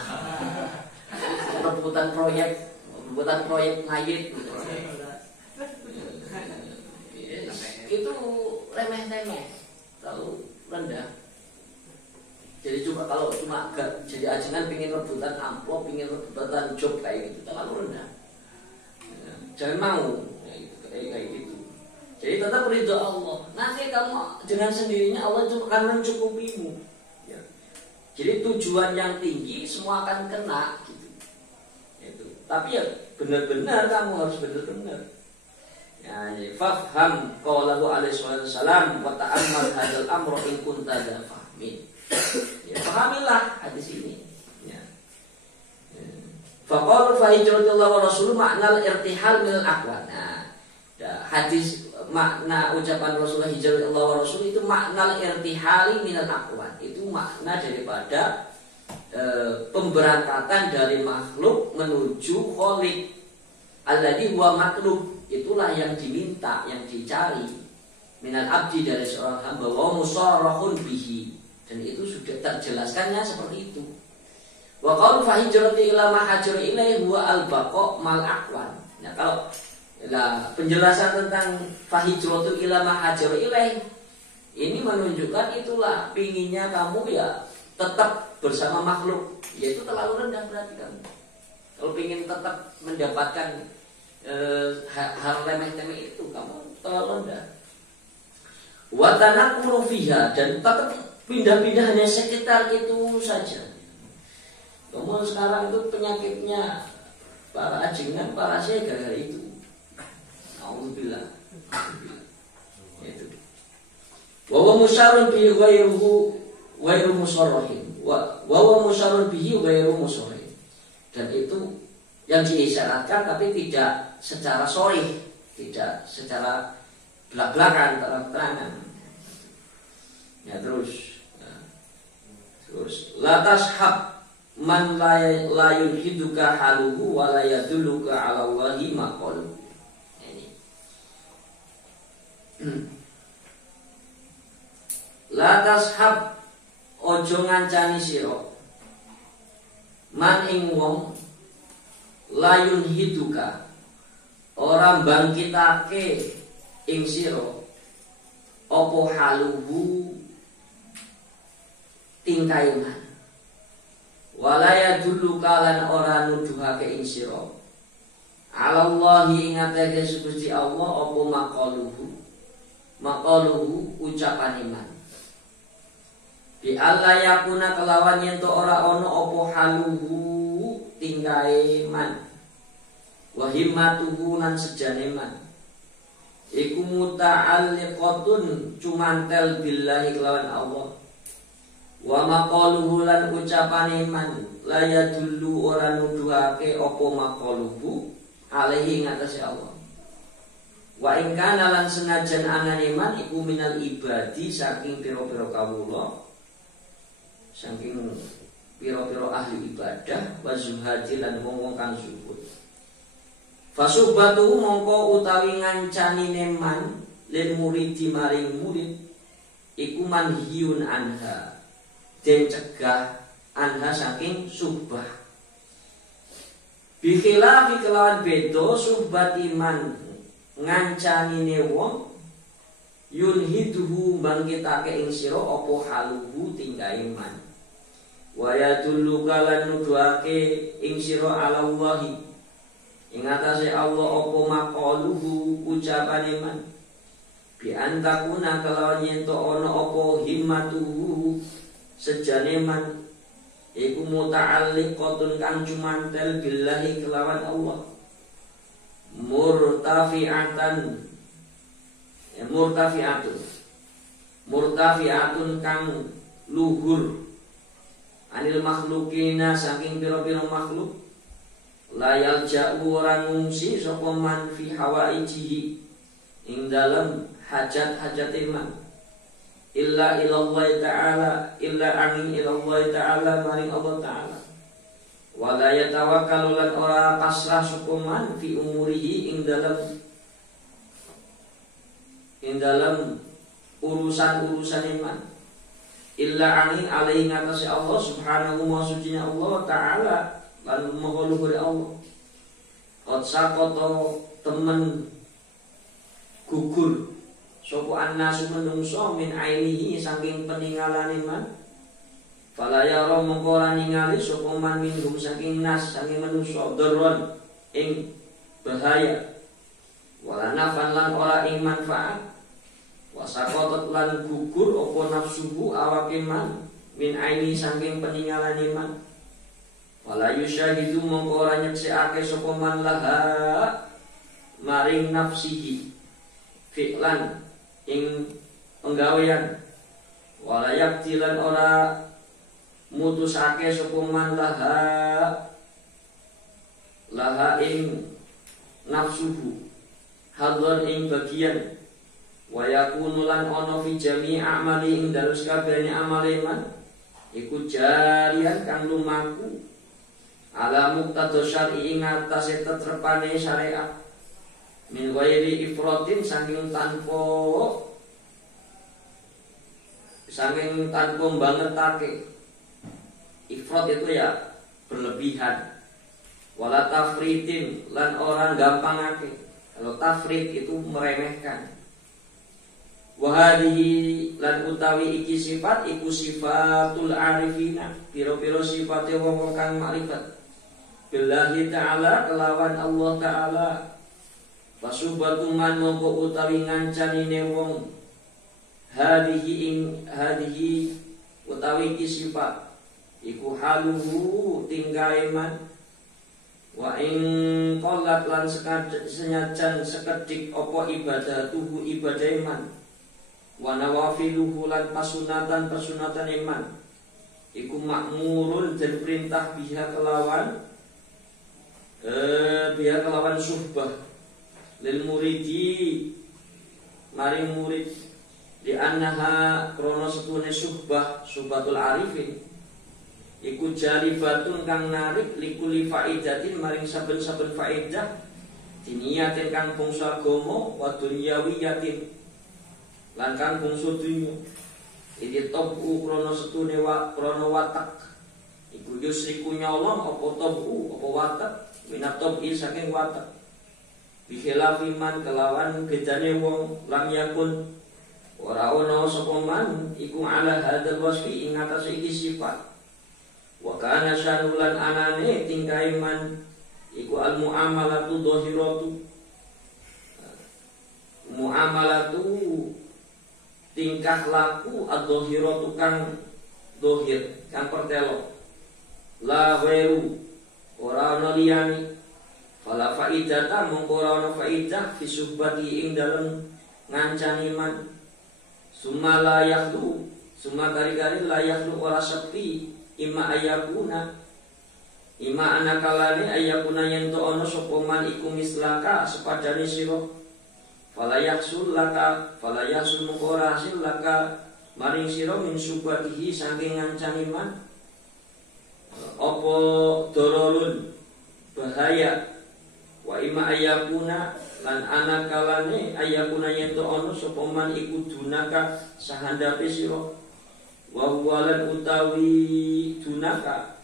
rebutan proyek ngayit itu remeh-temeh, terlalu rendah. Jadi coba kalau cuma jadi ajengan pingin rebutan amplop, pingin rebutan job kayak gitu, terlalu rendah. jangan mau kayak gitu. Jadi tetap ridho Allah. Nanti kamu dengan sendirinya Allah itu akan mencukupimu. Ya. Jadi tujuan yang tinggi semua akan kena gitu. Itu. Tapi ya benar-benar kamu harus benar-benar. Ya, fafham qaulahu alaihi wasallam wa ta'ammal hadzal amra in kunta fahmin. Ya, pahamilah hadis ini. Ya. Faqala fa hijratullah wa rasuluhu ma'nal irtihal minal aqwan. Nah, hadis makna ucapan Rasulullah hijratullah wa rasuluhu itu makna irtihali minal aqwan. Itu makna daripada pemberangkatan dari makhluk menuju khaliq alladzi huwa matlub. Itulah yang diminta, yang dicari minal abdi dari seorang hamba wa musarrahun bihi. Dan itu sudah terjelaskannya seperti itu. Wa qaul fa hijrati ila ma hajar ilaihi huwa al-baqa mal aqwan. Nah, kalau penjelasan tentang fa hijratu ila ma hajar ilaihi ini menunjukkan itulah pinginnya kamu ya tetap bersama makhluk, yaitu terlalu rendah berarti kamu. Kalau ingin tetap mendapatkan hal remeh-temeh itu kamu terlalu rendah. Wa tanaqulu fiha, dan tetap pindah-pindah hanya sekitar itu saja. Kamu sekarang itu penyakitnya para ajingan, para syekh gara-gara itu. Alhamdulillah. Itu. Wa huwa musyarrun bihi ghairu musarrahin. Wa huwa musyarrun bihi ghairu musarrahin. Dan itu yang diisyaratkan tapi tidak secara sharih, tidak secara belak-belakan, terang-terangan. Ya terus la tashab man la yulhiduka haluhu wa la yadulluka 'ala Allahi maqalu. Ini. La tashab ojo ngancani sira man ing wong layun hiduka orang bangkitake ing sira apa haluhu tingkai man walaya dulu kalan ora nuduhake ing sira alallahi ingatake Gusti Allah apa maqaluhu ucapan iman bi alla yakuna kelawan yen to ora ana apa haluhu tingkai man wa himmatuhu lan sejane man iku muta'alliqatun cumantel billahi kelawan Allah wa maqaluhu lan ucapane man la yadullu ora nuduhake apa maqaluhu alaihi ngatasé Allah wa in kana lan senajan anane man iku minal ibadi saking pira-pira kawula saking pira-pira ahli ibadah wa zuhadi lan wong-wong kang zuhud. Fasubatu mongko utawi ngancani man lil muridi maring murid iku manhiyun anha den cegah anha saking subah. Bi khilafi kelawan beda subhat iman ngancani wong yunhiduhu bangkitake ing sira apa haluhu tinggahe man. Wa yadullu kalan nuduhake ing sira ala Allahi ing atase Allah apa maqaluhu ucapane man bi antakuna kalawan yen to ana apa himmatuhu sejane man iku muta'alliqatun kang cumantel billahi kelawan Allah murtafi'atun kang luhur anil makhlukina saking pira-pira makhluk layal ja'u orang ngungsi sapa man fi hawaijihi ing dalam hajat-hajat iman illa ilallahi ta'ala illa angin ilallahi ta'ala maring Allah ta'ala wala yatawakkalu lan ora pasrah sapa man fi umurihi ing dalam urusan-urusan iman illa angin alaihi ngatasi Allah subhanahu wa sucinya Allah ta'ala lan maha luhur Allah qad saqata temen gugur sapa annasu menungso min ainihi saking peninggalane man fala yara mongko ora ningali sapa man minhum saking nas saking menungso dharron ing bahaya wala nafan lan ora ing manfaat, wasaqatat lan gugur apa nafsuhu awake man min aini saking peninggalan iman, wala yusyahidu mongko ora nyeksekake sapa man laha maring nafsihi fi'lan ing penggawean, wala yaktilan ora mutusake sapa man laha ing nafsuhu hadron ing bagian, wa yakunu lan ana fi jami' amali ing dalem sakabehane amale man iku jarian kang lumaku ala muqtada syar'i ing atase tetrepane syariat min ghairi ifratin saking tanpa bangetake. Ifrat itu ya berlebihan, wala tafritin lan orang gampangake. Kalau tafrit itu meremehkan. Wahadihi lan utawi iki sifat iku sifatul arifina, piro-piro sifate wong kang makrifat billahi ta'ala kelawan Allah ta'ala. Pasubatu man mongko utawi ngancanine wong hadihi utawi iki sifat iku haluhu tingkae man, wa ing qolat lan senyajan sekedik apa ibadatuhu ibadah iman, wa nawafiluhu lan pasunatan iman iku makmurun dan perintah biha kelawan suhbah lil muridi maring murid di annaha krono setune suhbatul arifin iku jalibatun kang narik likuli faidatin maring saben-saben faidah diniyatin kang bangsa agama wa dunyawiyatin lan kang bangsa dunya. Iki tobu krono setune krono watak iku yusriku nyolong apa tobu apa watak minat tobi saking watak bikhilafi man kelawan bedane wong lam yakun ora ana sapa man iku ala hadzal wasfi ing atas iki sifat. Wa kana syanulan anane tingkah iman iku al muamalatu dhahiratu, muamalatu tingkah laku ad-dhahiratu kang dhahir kang pertelo la ghairu ora ana liyane, fala faidata mongko ora ana faidah fi suhbati ing dalem ngancani iman, summa la yakhlu summa kari-kari la yakhlu ora sepi ima ayakuna ima anakalane ayakuna yento ono sapa man iku mislaka sepadane sira, fala yahsul mongko ora hasil laka maring sira min subatihi saking ngancani man apa dorolun bahaya, wa ima ayakuna lan anakalane ayakuna yento ono sapa man iku dunaka sahandape sira, wawalan utawi dunaka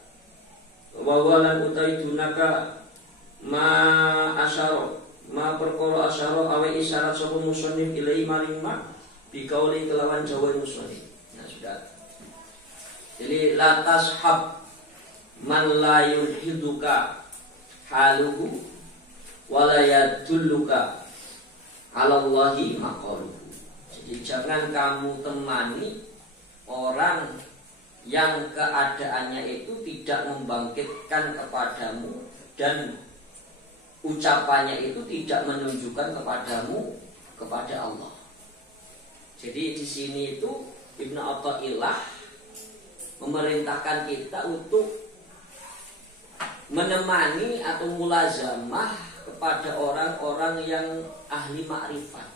ma asyara ma perkara asyara awe isyarat sapa musannif ilai maring ma bikauli kelawan jawa musannif. Nah sudah. Jadi la tashab man la yulhiduka haluhu wa la yadulluka ala Allahi maqaluhu. Jadi jangan kamu temani orang yang keadaannya itu tidak membangkitkan kepadamu dan ucapannya itu tidak menunjukkan kepadamu kepada Allah. Jadi di sini itu Ibnu Athaillah memerintahkan kita untuk menemani atau mulazamah kepada orang-orang yang ahli makrifat.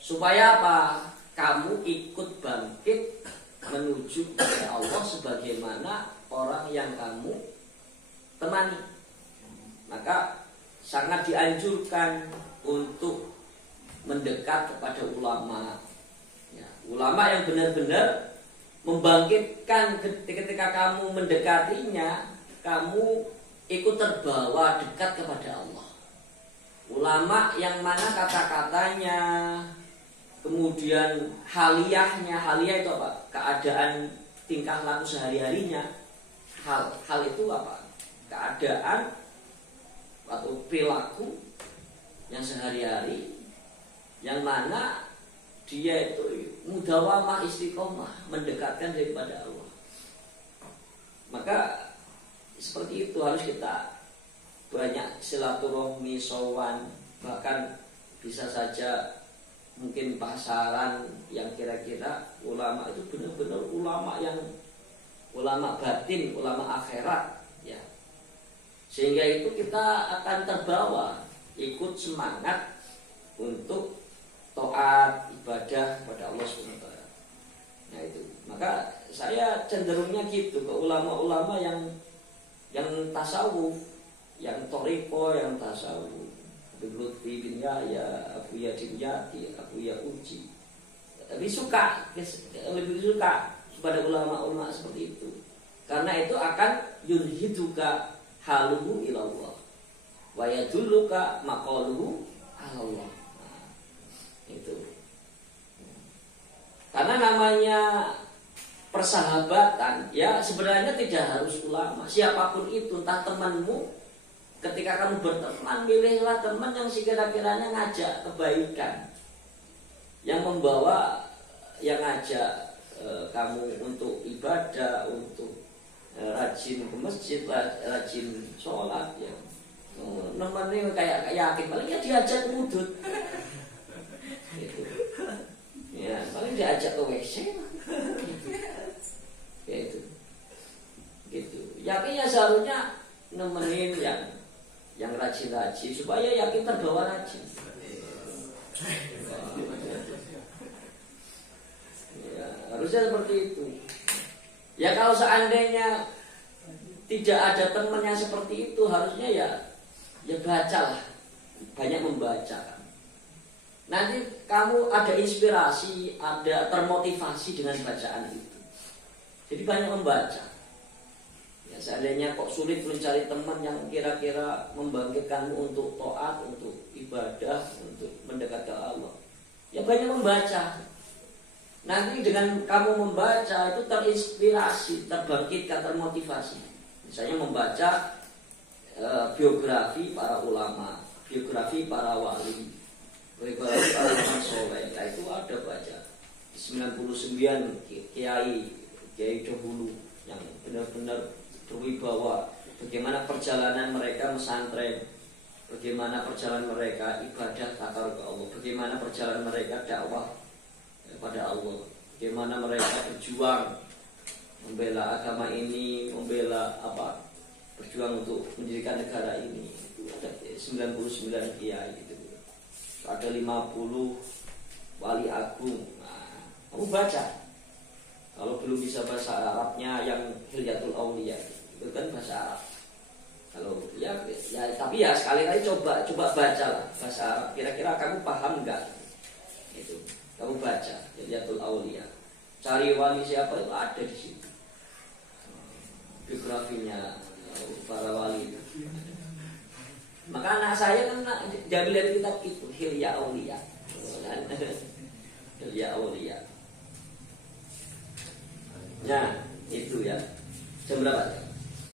Supaya apa? Kamu ikut bangkit menuju kepada Allah sebagaimana orang yang kamu temani. Maka sangat dianjurkan untuk mendekat kepada ulama ya, ulama yang benar-benar membangkitkan. Ketika kamu mendekatinya, kamu ikut terbawa dekat kepada Allah. Ulama yang mana kata-katanya, kemudian haliyahnya, haliyah itu apa? Keadaan tingkah laku sehari-harinya. Hal itu apa? Keadaan atau perilaku yang sehari-hari, yang mana dia itu mudawamah istiqomah, mendekatkan daripada Allah. Maka seperti itu harus kita banyak silaturahmi, sowan, bahkan bisa saja mungkin pasaran yang kira-kira ulama itu benar-benar ulama yang ulama batin, ulama akhirat, ya. Sehingga itu kita akan terbawa ikut semangat untuk taat ibadah pada Allah SWT. Nah itu, maka saya cenderungnya gitu ke ulama-ulama yang tasawuf, yang toriko, yang tasawuf. Abu Lutfi bin Yahya, Abu Yadimyati, Abu Uji. Lebih suka kepada ulama-ulama seperti itu. Karena itu akan yurhiduka haluhu ilallah wa yadulluka maqaluhu alallah. Nah, itu. Karena namanya persahabatan, ya sebenarnya tidak harus ulama. Siapapun itu, entah temanmu, ketika kamu berteman, pilihlah teman yang sekira-kiranya ngajak kebaikan, yang membawa, yang ngajak kamu untuk ibadah, untuk rajin ke masjid, rajin sholat, ya. Nemenin kayak yakin, paling ya diajak wudud, gitu. Ya paling diajak ke WC, ya itu, gitu. Yakinnya seharusnya nemenin yang rajin-rajin supaya yakin terbawa rajin. Ya, harusnya seperti itu. Ya kalau seandainya tidak ada teman yang seperti itu, harusnya ya bacalah, banyak membaca. Nanti kamu ada inspirasi, ada termotivasi dengan bacaan itu. Jadi banyak membaca. Ya, seandainya kok sulit mencari teman yang kira-kira membangkitkanmu untuk taat, untuk ibadah, untuk mendekat ke Allah, ya banyak membaca. Nanti dengan kamu membaca itu terinspirasi, terbangkitkan, termotivasi. Misalnya membaca biografi para ulama, biografi para wali, biografi para ulama soleh. Nah, itu ada baca 99 kiai dahulu yang benar-benar berwibawa, bagaimana perjalanan mereka pesantren, bagaimana perjalanan mereka ibadah takar ke Allah, bagaimana perjalanan mereka dakwah kepada Allah, bagaimana mereka berjuang membela agama ini, membela berjuang untuk mendirikan negara ini. Itu ada 99 kiai itu. Ada 50 wali agung. Nah, kamu baca. Kalau belum bisa bahasa Arabnya yang Hilyatul Auliya, itu kan bahasa Arab. Kalau ya tapi ya sekali-kali coba baca lah bahasa Arab. Kira-kira kamu paham enggak? Itu. Kamu baca Hilyatul Auliya. Cari wali siapa itu ada di situ. Biografinya para wali itu. Maka anak saya kan jadi lihat kitab itu Hilya Auliya. Hilya Auliya. Nah, itu ya. Jam berapa?